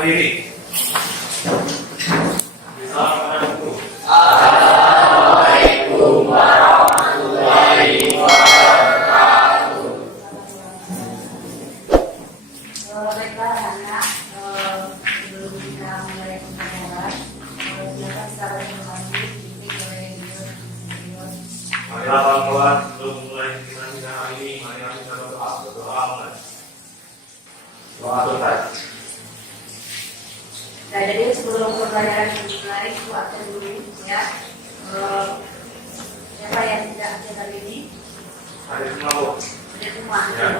diri. Assalamualaikum. Assalamualaikum warahmatullahi wabarakatuh. Baiklah anak, sebelum kita mulai pembelajaran, silakan secara informasi didik oleh video. Marilah kawan-kawan, sebelum mulai kita hari ini, marilah kita berdoa mulai. Doa selesai. Nah, jadi sebelum pembelajaran dimulai, itu akan dulu ya. Siapa yang tidak hadir hari ini? Hadir semua, Bu. Hadir semua. Ya.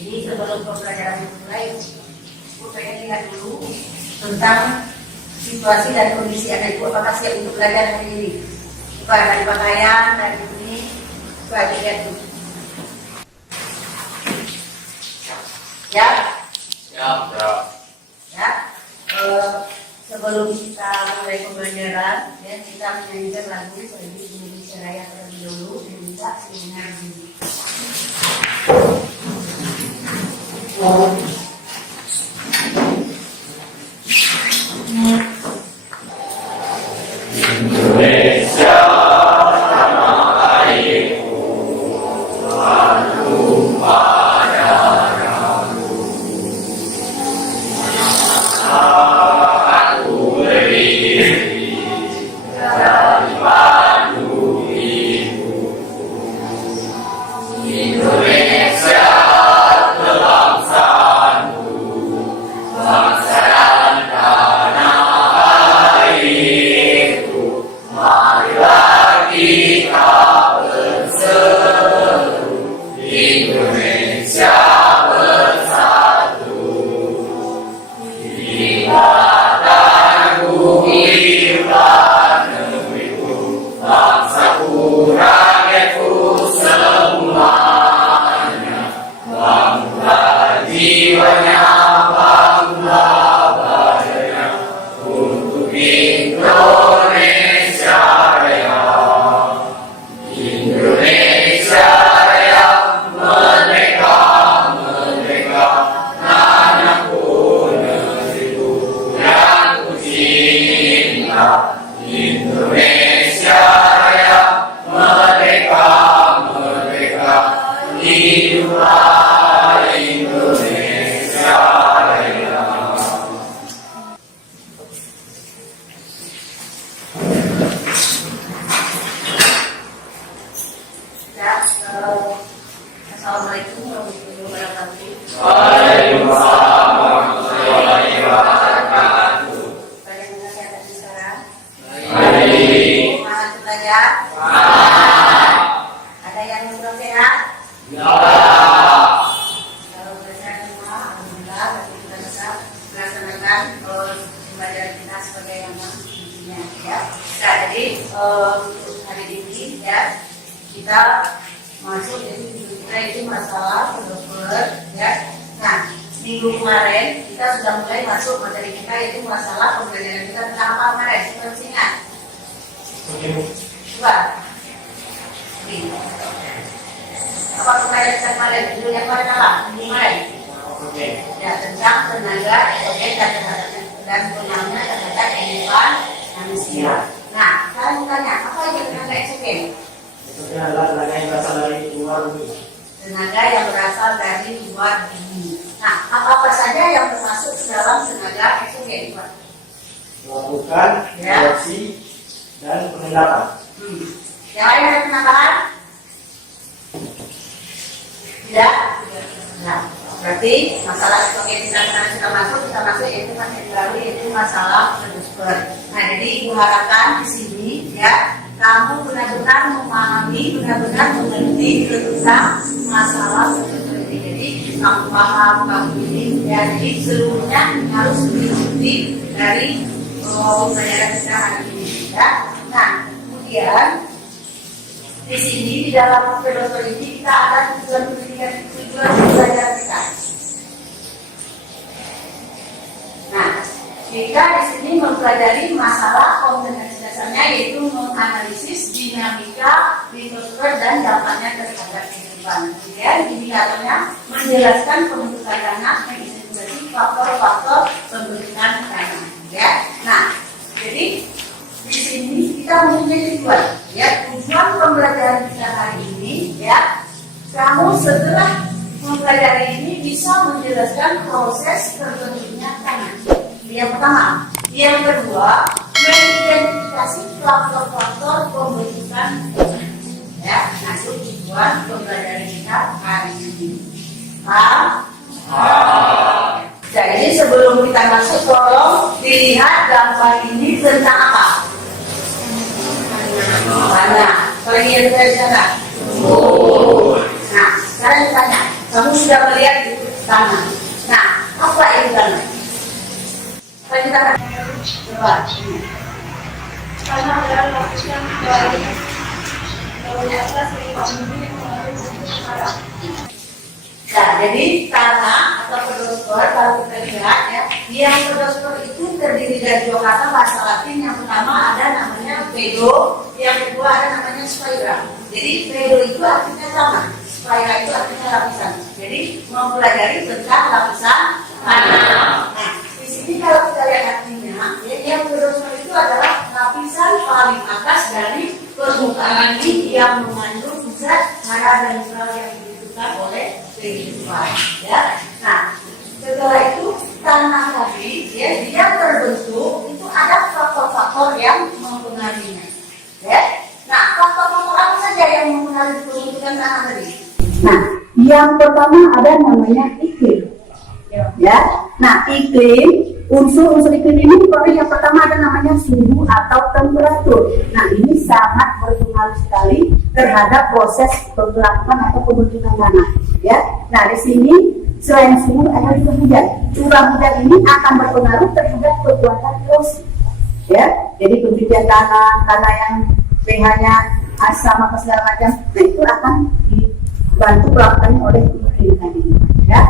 Jadi sebelum pembelajaran dimulai, Ibu pengen lihat dulu tentang situasi dan kondisi anak Ibu apakah siap untuk belajar hari ini. Bukan dari pakaian, dari ini, coba dilihat dulu. Ya. Siap. Ya, sebelum kita mulai pembelajaran, ya kita menyanyikan lagu Republik Indonesia Raya terlebih dahulu dan juga sinar dulu. Indonesia tanah airku, tumpah darahku. Aku berdiri dari padu ibuku. Indonesia kebangsaanku, bangsa dan tanah airku. Marilah kita berseru, Indonesia bersatu. Ingatan biarlah negeriku, bangsaku, rakyatku semuanya. Bangga jiwanya, bangga badannya, untuk Indonesia Raya. Indonesia Raya, merdeka, merdeka, tanahku, negeriku yang ku cinta. Indonesia Raya, merdeka, merdeka, hiduplah Indonesia Raya. Ya, Assalamualaikum warahmatullahi wabarakatuh. Waalaikumsalam warahmatullahi wabarakatuh. Bagaimana keadaan sekarang? Baik. Semangat belajar? Semangat. Ada yang belum sehat? Ya. Kalau belajar semua, alhamdulillah, tapi kita bisa melaksanakan pembelajaran kita sebagai yang mestinya, ya. Nah, jadi untuk hari ini, ya, kita masuk jadi judul kita itu masalah pendoper, ya. Nah, minggu kemarin kita sudah mulai masuk materi kita yaitu masalah pembelajaran kita tentang apa kemarin? Kita masih ingat? Coba. Apa pembelajaran kita kemarin? Judul yang kemarin apa? Minggu kemarin. Ya, tentang tenaga dan penggunaan tenaga kehidupan manusia. Nah, sekarang tanya, apa itu tenaga eksogen? Itu adalah tenaga yang berasal dari luar bumi. Tenaga yang berasal dari luar bumi. Nah, apa saja yang termasuk ke dalam tenaga eksogen? Melakukan Ya. reaksi dan pengendapan. Yang lain ada penambahan? Tidak? Nah, berarti masalah eksogen kita masuk yaitu materi baru yaitu masalah pendoper. Nah, jadi ibu harapkan di sini ya kamu benar-benar memahami, benar-benar mengerti tentang masalah pendoper ini. Jadi kamu paham, kamu ini, ya jadi seluruhnya harus mengikuti dari pembelajaran kita hari ini. Ya. Nah, kemudian di sini di dalam pendoper ini kita ada tujuan pembelajaran kita. Nah, kita di sini mempelajari masalah kompetensi dasarnya yaitu menganalisis dinamika litosfer dan dampaknya terhadap kehidupan. kehidupan. Kemudian indikatornya menjelaskan pembentukan tanah, mengidentifikasi faktor-faktor pembentukan tanah. Ya, nah, jadi di sini kita mempunyai tujuan. Ya, tujuan pembelajaran kita hari ini, ya, kamu setelah mempelajari ini bisa menjelaskan proses terbentuknya tanah. Yang pertama. Yang kedua, mengidentifikasi faktor-faktor pembentukan tanah. Ya, nah itu tujuan pembelajaran kita hari ini. Jadi sebelum kita masuk, tolong dilihat gambar ini tentang apa? Tanah. Kalian dari sana? Nah, sekarang ditanya, kamu sudah melihat itu tanah. Nah, apa itu tanah? Kita coba. Tanah adalah lapisan dari daun atas dari bumi melalui udara. Nah, jadi tanah atau pedosfer kalau kita lihat ya, yang pedosfer itu terdiri dari dua kata bahasa Latin. Yang pertama ada namanya pedo, yang kedua ada namanya sphaera. Jadi pedo itu artinya tanah, sphaera itu artinya lapisan. Jadi mempelajari tentang lapisan tanah. Nah, di sini kalau kita lihat artinya, ya, yang pedosfer itu adalah lapisan paling atas dari permukaan bumi yang mengandung zat hara dan mineral yang dibutuhkan oleh kehidupan. Ya, nah setelah itu tanah tadi, ya, dia terbentuk itu ada faktor-faktor yang mempengaruhinya. Ya, nah faktor-faktor apa saja yang mempengaruhi pembentukan tanah tadi? Nah, yang pertama ada namanya iklim. Ya, nah iklim, unsur-unsur iklim ini yang pertama ada namanya suhu atau temperatur. Nah ini sangat berpengaruh sekali terhadap proses pergerakan atau pembentukan tanah. Ya, nah di sini selain suhu ada juga hujan. Curah hujan ini akan berpengaruh terhadap kekuatan erosi. Ya, jadi pencucian tanah yang pH-nya asam atau segala macam, nah itu akan dibantu melakukannya oleh iklim tadi. Ya.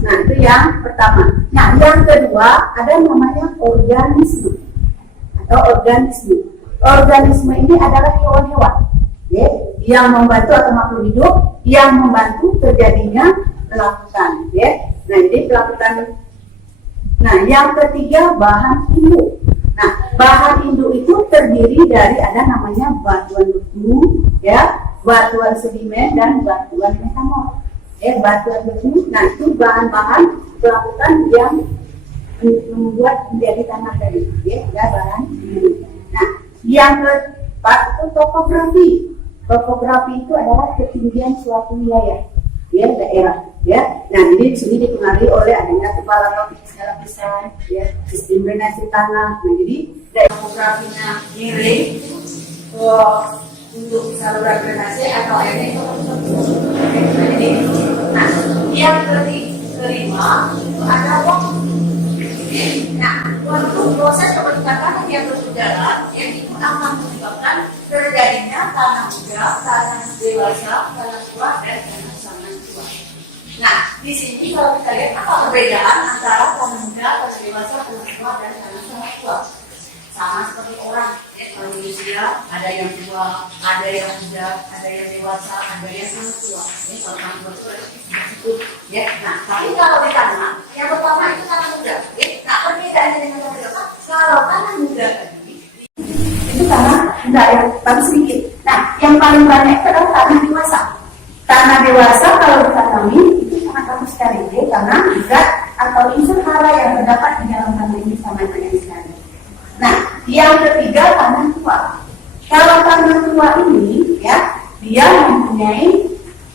Nah itu yang pertama. Nah yang kedua ada namanya organisme atau organisme. Organisme ini adalah hewan-hewan, ya, yang membantu atau makhluk hidup yang membantu terjadinya pelapukan. Ya. Nah jadi pelapukan. Nah yang ketiga bahan induk. Nah bahan induk itu terdiri dari ada namanya batuan beku, ya, batuan sedimen dan batuan metamorf. Batuan beku, nah itu bahan-bahan pelapukan yang membuat menjadi tanah tadi, ya, bahan. Nah, yang keempat itu topografi. Topografi itu adalah ketinggian suatu wilayah, ya, daerah, ya. Nah, ini di sini dipengaruhi oleh adanya kepala tropis lapisan, ya, sistem drainase tanah. Nah, jadi topografinya miring, untuk saluran drainase atau airnya itu. Nah, yang kelima itu ada waktu. Nah, waktu proses pembentukan tanah yang berjalan yang itu akan menyebabkan terjadinya tanah muda, tanah dewasa, tanah tua, dan tanah sangat tua. Nah, di sini kalau kita lihat apa perbedaan antara tanah muda, tanah dewasa, tanah tua, dan tanah sangat tua. Sama seperti orang, ya, manusia ada yang tua, ada yang muda, ada yang dewasa, ada yang sangat tua. Ya, kalau tanah tua itu, ya. Nah, tapi kalau di tanah, yang pertama itu tanah muda. Ya. Nah, perbedaannya dengan tanah dewasa, kalau tanah muda tadi itu tanah muda yang paling sedikit. Nah, yang paling banyak itu adalah tanah dewasa. Tanah dewasa kalau ditanami itu sangat bagus sekali, ya, karena zat atau unsur hara yang terdapat di dalam tanah ini sangat banyak sekali. Nah, yang ketiga tanah tua. Kalau tanah tua ini, ya, dia mempunyai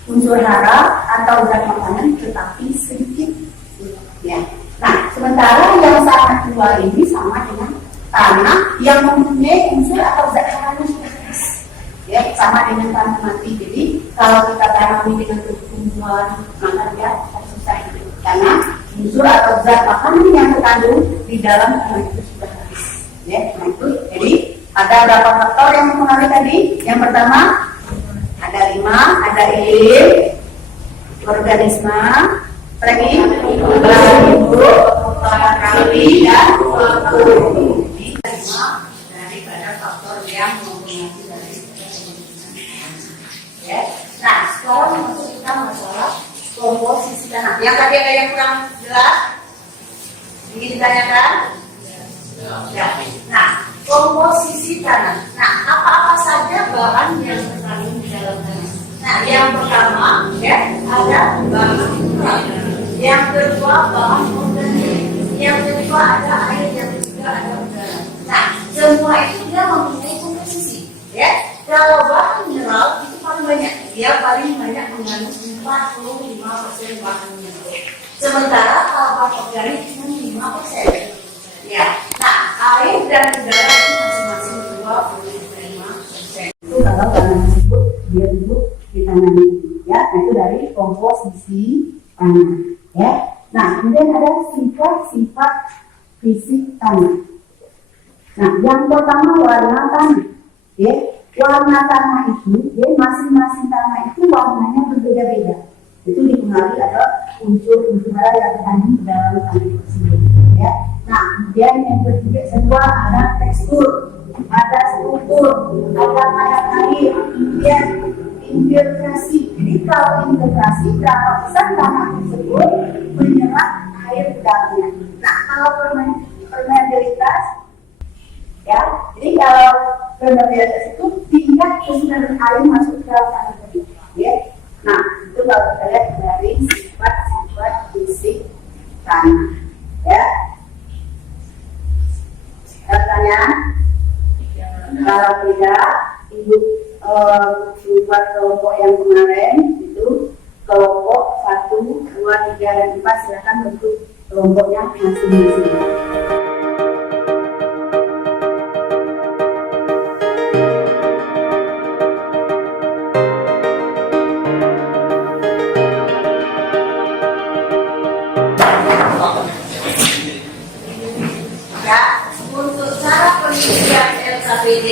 unsur hara atau zat makanan tetapi sedikit, ya. Nah, sementara yang sangat tua ini sama dengan tanah yang mempunyai unsur atau zat makanan sedikit, ya, sama dengan tanah mati. Jadi kalau kita tanami dengan tumbuhan, maka dia akan susah hidup karena unsur atau zat makanan yang terkandung di dalam tanah itu sudah habis. Ya, nah itu. Jadi ada berapa faktor yang mempengaruhi tadi? Yang pertama ada 5, ada iklim, organisme, lagi bahan hidup, topografi, dan faktor. Jadi 5 daripada faktor yang mempengaruhi dari. Ya. Nah, sekarang Lagi ada yang kurang jelas? Ingin ditanyakan? Ya. Nah, komposisi tanah. Nah, apa-apa saja bahan yang terkandung di dalam tanah? Nah, yang pertama ya ada bahan mineral. Yang kedua bahan organik. Yang kedua ada air, yang ketiga ada udara. Nah, semua itu dia mempunyai komposisi. Ya, kalau bahan mineral itu paling banyak. Dia paling banyak mengandung 45% bahan mineral. Sementara kalau bahan organik cuma 5%. Ya, nah air dan udara itu masing-masing 25%. Itu kalau tanah tersebut dia duduk di tanah ini, ya. Nah itu dari komposisi tanah, ya. Nah kemudian ada sifat-sifat fisik tanah. Nah yang pertama warna tanah, ya. Warna tanah itu, ya, masing-masing tanah itu warnanya berbeda-beda. Itu dipengaruhi ada unsur-unsur yang tadi dalam tanah tersebut, ya. Nah, kemudian yang kedua ada tekstur, ada struktur, ada kadar air, kemudian infiltrasi. Jadi kalau infiltrasi berapa besar tanah tersebut menyerap air ke dalamnya. Nah, kalau permeabilitas, ya, jadi kalau permeabilitas itu tingkat kesudahan air masuk ke dalam tanah tersebut, ya. Nah, itu kalau kita lihat dari sifat-sifat fisik tanah, ya. Pertanyaan? Kalau tidak, ibu buat kelompok yang kemarin itu kelompok 1, 2, 3, dan 4 silakan bentuk kelompoknya masing-masing. LKPD,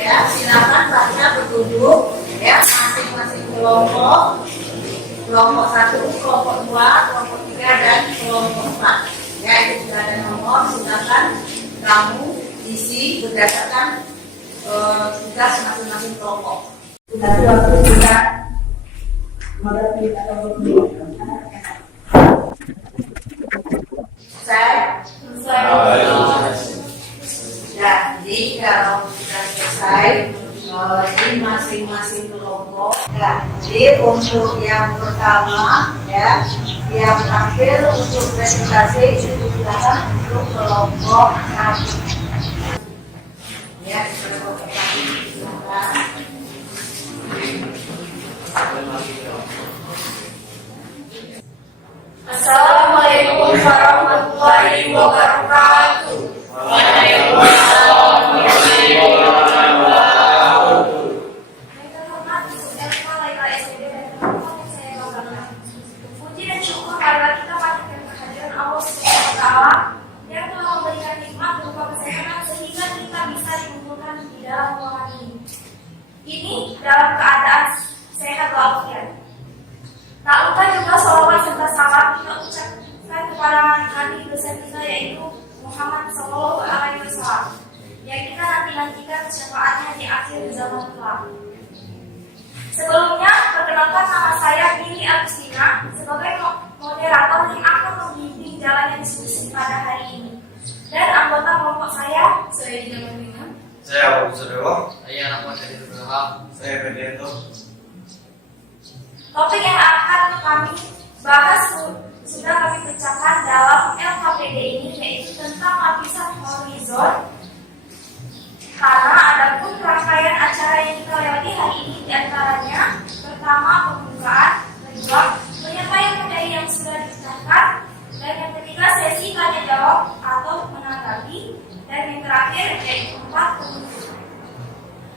ya, silakan baca petunjuk, ya, masing-masing kelompok 1, kelompok 2, kelompok 3, dan kelompok 4. Ya, itu sudah ada nomor, silakan kamu isi berdasarkan tugas masing-masing kelompok. Nanti waktu kita modal kita Ya, jadi kalau sudah selesai di masing-masing kelompok, ya, jadi untuk yang pertama, ya, yang tampil untuk presentasi itu digunakan untuk kelompok 1. Ya, kelompok 1 silakan. Assalamualaikum warahmatullahi wabarakatuh. Puji dan syukur marilah kita panjatkan kehadiran Allah Subhanahu wa Ta'ala yang telah memberikan nikmat berupa kesehatan sehingga kita bisa dikumpulkan di dalam ruangan ini. Ini dalam keadaan sehat walafiat. Tak lupa juga salawat serta salam kita ucapkan kepada nabi dosen kita yaitu Muhammad Sallallahu Alaihi Wasallam yang kita nantikan syafaatnya di akhir zaman kelak. Sebelumnya, perkenalkan nama saya Billy Agustina sebagai moderator yang akan membimbing jalannya diskusi pada hari ini. Dan anggota kelompok saya Dina Marlina, Saya Abu Sadewa. Saya Rahmat dari Ibrahim. Saya Ferdianto. topik yang akan kami bahas sudah kami pecahkan dalam LKPD ini yaitu tentang lapisan horizon. Karena ada pun rangkaian acara yang kita lewati hari ini diantaranya pertama pembukaan, kedua penyampaian materi yang sudah dipecahkan, dan yang ketiga sesi tanya jawab atau menanggapi, dan yang terakhir yaitu 4 penutupan.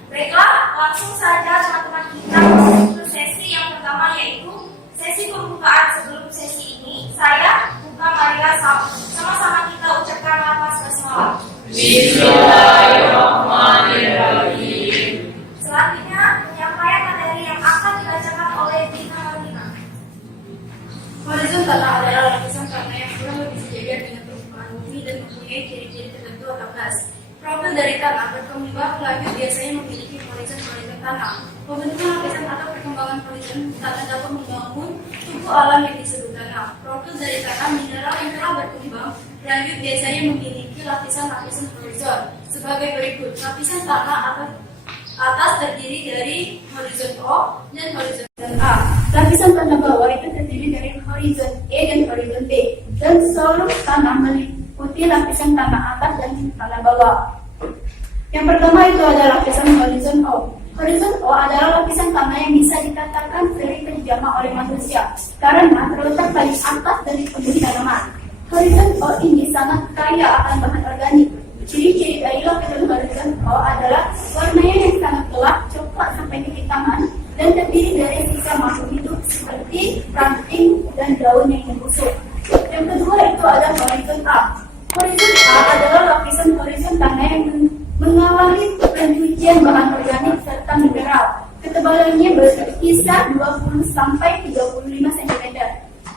Baiklah, langsung saja teman-teman kita ke sesi yang pertama yaitu sesi pembukaan. Sebelum sesi ini saya buka marilah sama-sama kita ucapkan lafaz basmalah. Bismillahirrahmanirrahim. Selanjutnya penyampaian materi yang akan dibacakan oleh Dina Marlina. Horizon tanah adalah lapisan tanah yang kurang lebih sejajar dengan permukaan bumi dan mempunyai ciri-ciri tertentu atau khas. Profil dari tanah berkembang lanjut biasanya memiliki horizon-horizon tanah. Pembentukan lapisan atau perkembangan horizon tanah dapat membangun tubuh alam yang disebut tanah. Profil dari tanah mineral yang telah berkembang lanjut biasanya memiliki lapisan-lapisan horizon sebagai berikut. Lapisan tanah atas terdiri dari horizon O dan horizon A. Lapisan tanah bawah itu terdiri dari horizon E dan horizon B, dan seluruh tanah meliputi lapisan tanah atas dan tanah bawah. Yang pertama itu adalah lapisan horizon O. Horizon O adalah lapisan tanah yang bisa dikatakan sering terjamah oleh manusia karena terletak paling atas dari kebun tanaman. Horizon O ini sangat kaya akan bahan organik. Ciri-ciri dari lapisan horizon O adalah warnanya yang sangat gelap, coklat sampai kehitaman, dan terdiri dari sisa makhluk hidup seperti ranting dan daun yang membusuk. Yang kedua itu ada horizon A. Horizon A adalah lapisan horizon tanah yang mengalami pencucian bahan organik serta mineral. Ketebalannya berkisar 20 sampai 35 cm.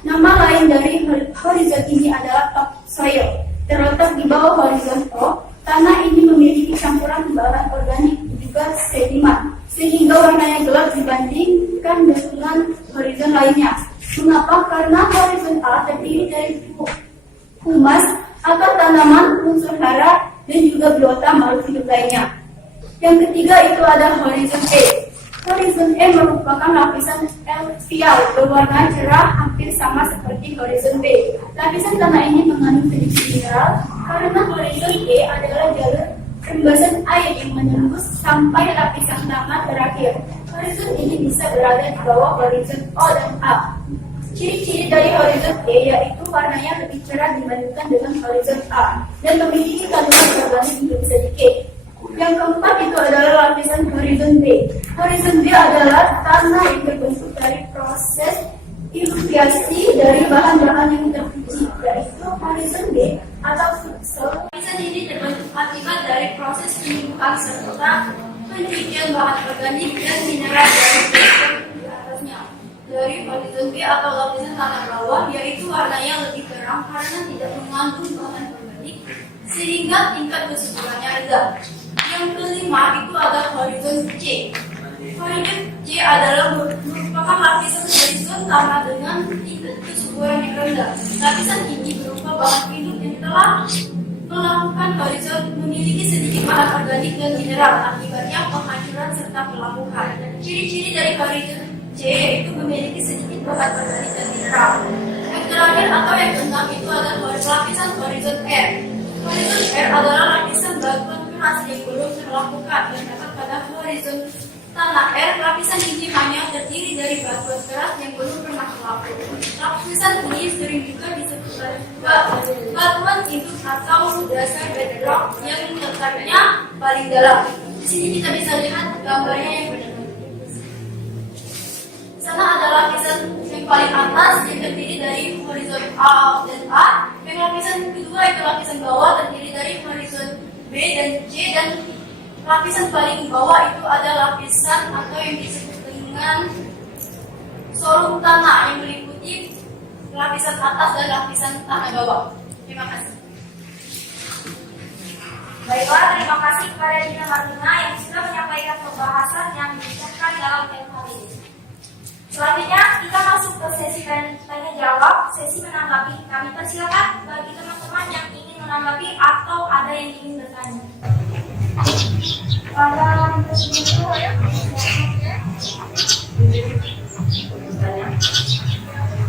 Nama lain dari horizon ini adalah topsoil. Terletak di bawah horizon O, tanah ini memiliki campuran bahan organik juga sedimen, sehingga warnanya gelap dibandingkan dengan horizon lainnya. Mengapa? Karena horizon A terdiri dari humas atau tanaman, unsur hara, dan juga biota makhluk hidup lainnya. Yang ketiga itu ada horizon E. Horizon E merupakan lapisan alveal berwarna cerah hampir sama seperti horizon B. Lapisan tanah ini mengandung sedikit mineral karena horizon E adalah jalur rembesan air yang menembus sampai lapisan tanah terakhir. Horizon ini bisa berada di bawah horizon O dan A. Ciri-ciri dari horizon E yaitu warnanya lebih cerah dibandingkan dengan horizon A dan memiliki kandungan organik lebih sedikit. Yang keempat itu adalah lapisan horizon B. Horizon B adalah tanah yang terbentuk dari proses irigasi dari bahan-bahan yang terpuji, yaitu horizon B atau subsoil. Lapisan ini terbentuk akibat dari proses penumbukan serta pencucian bahan organik dan mineral dari di atasnya. Dari horizon B atau lapisan tanah bawah, yaitu warnanya lebih terang karena tidak mengandung bahan organik, sehingga tingkat kesuburannya rendah. Yang kelima itu ada horizon C. Horizon C adalah merupakan lapisan horizon tanah dengan tingkat kesuburan yang rendah. Lapisan ini berupa bahan hidup yang telah melakukan horizon memiliki sedikit bahan organik dan mineral, akibatnya penghancuran serta pelapukan. Ciri-ciri dari horizon C yaitu memiliki sedikit bahan organik dan mineral. Yang terakhir atau yang keenam itu adalah lapisan horizon R. Horizon R adalah lapisan batuan keras yang belum terlakukan. Terdapat pada horizon tanah R, lapisan ini hanya terdiri dari batuan keras yang belum pernah terlaku. Lapisan ini sering juga disebut batuan induk atau dasar bedrock yang letaknya paling dalam. Di sini kita bisa lihat gambarnya yang benar. Di sana ada lapisan yang paling atas yang terdiri dari horizon A dan A. Yang lapisan kedua itu lapisan bawah terdiri dari horizon B dan C, dan lapisan paling bawah itu ada lapisan atau yang disebut dengan solum tanah yang meliputi lapisan atas dan lapisan tanah bawah. Terima kasih. Baiklah, terima kasih kepada Dina Martina yang sudah menyampaikan pembahasan yang diberikan dalam tema ini. Selanjutnya kita masuk ke sesi tanya jawab, sesi menanggapi. Kami persilakan bagi teman-teman yang ingin menanggapi atau ada yang ingin bertanya.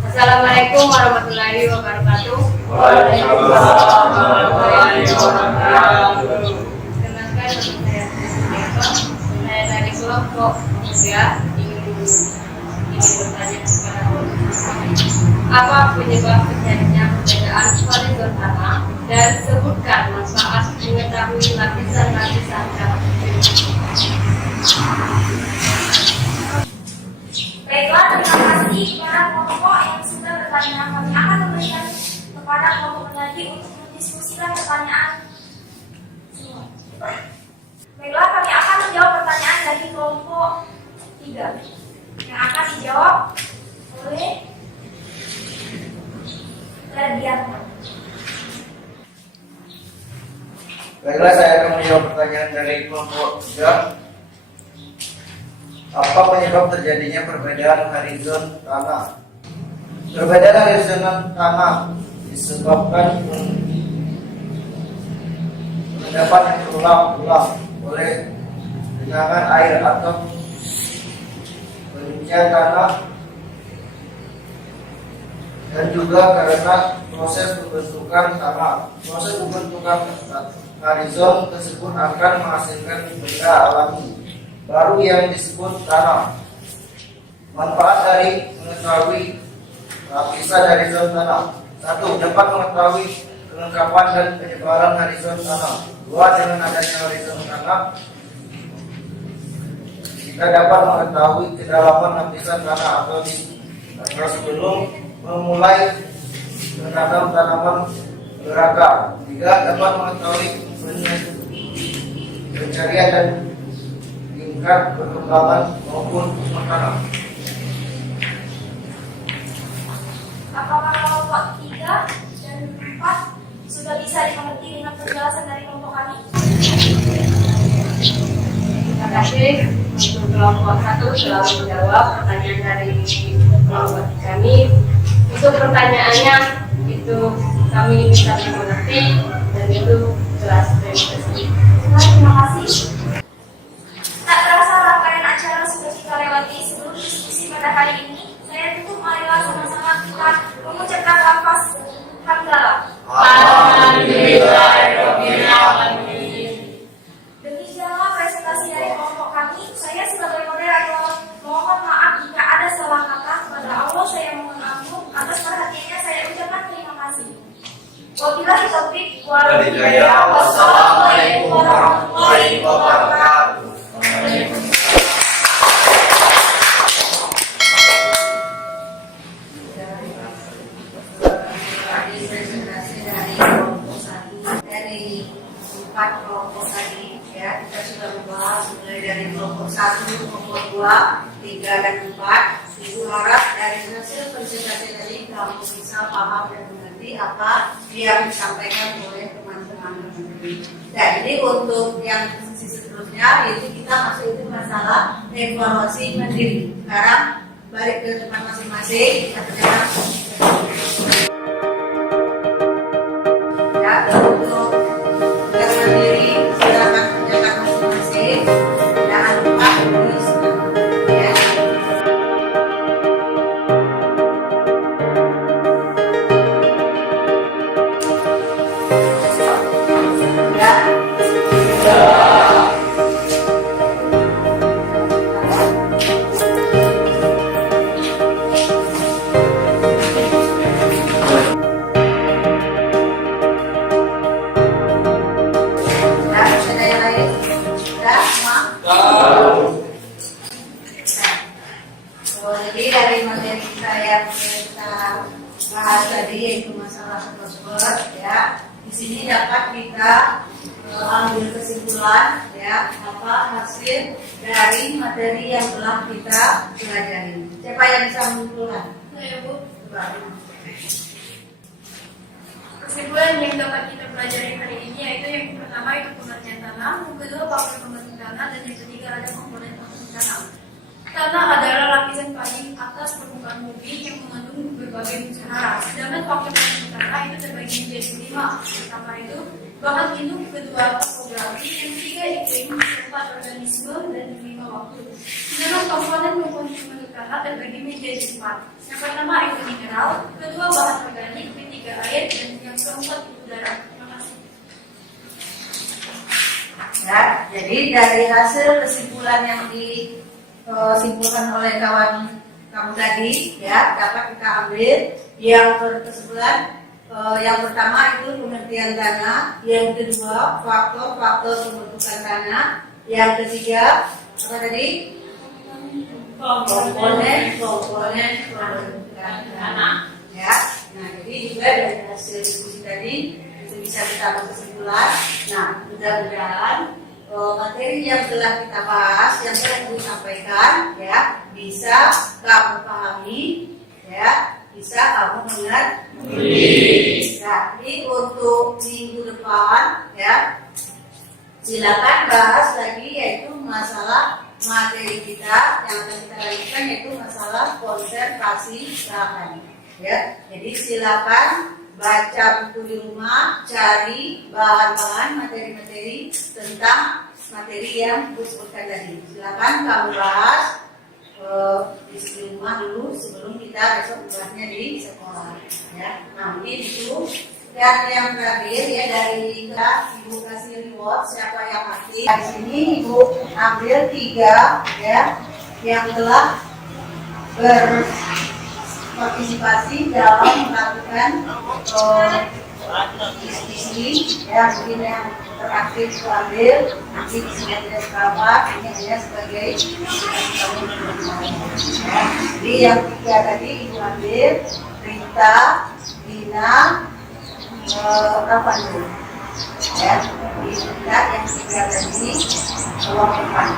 Assalamualaikum warahmatullahi wabarakatuh. Waalaikumsalam warahmatullahi wabarakatuh. Perkenalkan, saya dari kelompok 3 ingin bertanya kepada apa penyebab terjadinya perbedaan horizon tanah dan sebutkan manfaat mengetahui lapisan-lapisan tanah. Baiklah, terima kasih kepada kelompok yang sudah bertanya. Kami akan memberikan kepada kelompok penyanyi untuk mendiskusikan pertanyaan semua. Baiklah, kami akan menjawab pertanyaan dari kelompok 3 yang akan dijawab oleh Ferdianto. Baiklah, saya akan menjawab pertanyaan dari kelompok 3. Apa penyebab terjadinya perbedaan horizon tanah? Perbedaan horizon tanah disebabkan endapan yang berulang-ulang oleh genangan air atau perincian tanah, dan juga karena proses pembentukan tanah. Proses pembentukan horizon tersebut akan menghasilkan benda alami baru yang disebut tanah. Manfaat dari mengetahui lapisan horizon tanah: 1. Dapat mengetahui kelengkapan dan penyebaran horizon tanah. 2. Dengan adanya horizon tanah, kita dapat mengetahui kedalaman lapisan tanah atau sebelum memulai menanam tanaman berakar. 3. Dapat mengetahui pencarian dan tingkat perkembangan maupun makanan. Apakah kelompok 3 dan 4 sudah bisa dimengerti dengan penjelasan dari kelompok kami? Terima kasih. Untuk kelompok 1 telah menjawab pertanyaan dari kelompok kami. Untuk pertanyaannya itu kami bisa mengerti dan itu jelas. Terima kasih. Tak terasa rangkaian acara sudah kita lewati. Sebelum diskusi pada hari ini, saya tutup, marilah sama-sama kita mengucapkan lafaz hamdalah. Demikianlah presentasi dari kelompok kami. Saya sebagai moderator mohon maaf jika ada salah kata. Kepada Allah saya mohon ampun. Atas perhatiannya saya ucapkan terima kasih. Wabillahi taufiq wal hidayah. Wassalamualaikum warahmatullahi wabarakatuh. Presentasi dari kelompok 1 dari 4 kelompok tadi, ya, kita sudah membahas mulai dari kelompok 1, kelompok 2, 3 dan 4. Ibu harap dari hasil presentasi tadi kamu bisa paham dan mengerti apa yang disampaikan oleh teman-teman. Dan ini untuk yang sesi seterusnya, yaitu kita masuk itu masalah evaluasi mandiri. Sekarang balik ke tempat masing-masing, kita kerjakan. Ya, untuk tugas mandiri silakan kerjakan masing-masing. Jangan lupa tulis. Ya. Jadi dari materi kita yang kita bahas tadi, yaitu masalah crossword, ya, di sini dapat kita ambil kesimpulan, ya, apa hasil dari materi yang telah kita pelajari. Siapa yang bisa menyimpulkan? Saya, Bu. Coba. Kesimpulan yang dapat kita pelajari hari ini yaitu yang pertama itu pengertian tanah, yang kedua faktor pembentuk tanah, dan yang ketiga ada komponen pembentuk tanah. Tanah adalah lapisan paling atas permukaan bumi yang mengandung berbagai unsur hara. Sedangkan faktor pembentuk tanah itu terbagi menjadi 5. Pertama itu bahan hidup, kedua topografi, yang ketiga iklim, keempat organisme, dan kelima waktu. Sedangkan komponen pembentuk tanah terbagi menjadi 4. Yang pertama itu mineral, kedua bahan organik, ketiga air, dan yang keempat itu udara. Terima kasih. Ya, jadi dari hasil kesimpulan yang disimpulkan oleh kawan kamu tadi, ya, dapat kita ambil yang berkesimpulan. Yang pertama itu pengertian tanah, yang kedua faktor-faktor pembentukan tanah, yang ketiga apa tadi? Komponen pembentukan tanah. Ya, nah jadi juga dari hasil diskusi tadi itu bisa kita ambil kesimpulan. Nah, mudah-mudahan materi yang telah kita bahas, yang telah disampaikan, ya, bisa kamu pahami, ya, bisa kamu mengerti. Nah, ini untuk minggu depan, ya, silakan bahas lagi yaitu masalah materi kita yang akan kita lanjutkan yaitu masalah konservasi lahan. Ya, jadi silakan baca buku di rumah, cari bahan-bahan materi-materi tentang materi yang disebutkan tadi. Silakan kamu bahas di rumah dulu sebelum kita besok membahasnya di sekolah. Ya, nah mungkin itu. Dan yang terakhir ya dari kelas Ibu kasih reward siapa yang aktif. Di sini Ibu ambil 3 ya yang telah berpartisipasi dalam melakukan diskusi ya, mungkin yang teraktif itu ambil nanti isinya tidak berapa, ini hanya sebagai ya. Jadi yang 3 tadi Ibu ambil Rita, Dina, apa dulu ya, di sekitar yang 3 tadi ruang depan.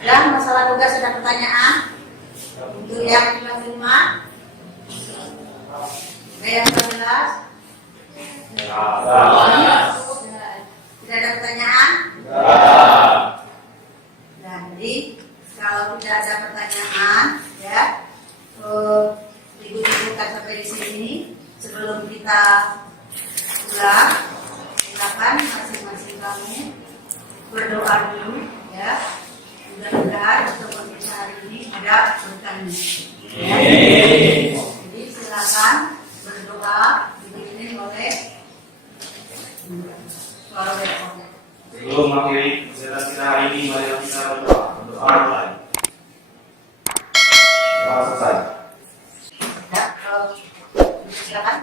Dan masalah tugas ada pertanyaan untuk yang kelas 5, yang 11. Tidak ada pertanyaan? Nah, jadi kalau tidak ada pertanyaan, ya, Ibu cukupkan sampai di sini. Sebelum kita pulang, silakan masing-masing kamu berdoa dulu, ya. Mudah-mudahan untuk kita hari ini ada berkahnya. Ya. Jadi silakan berdoa dipimpin oleh suara berdoa. Sebelum mengakhiri kegiatan kita hari ini, mari kita berdoa. Berdoa mulai. Doa selesai. Ya, silakan.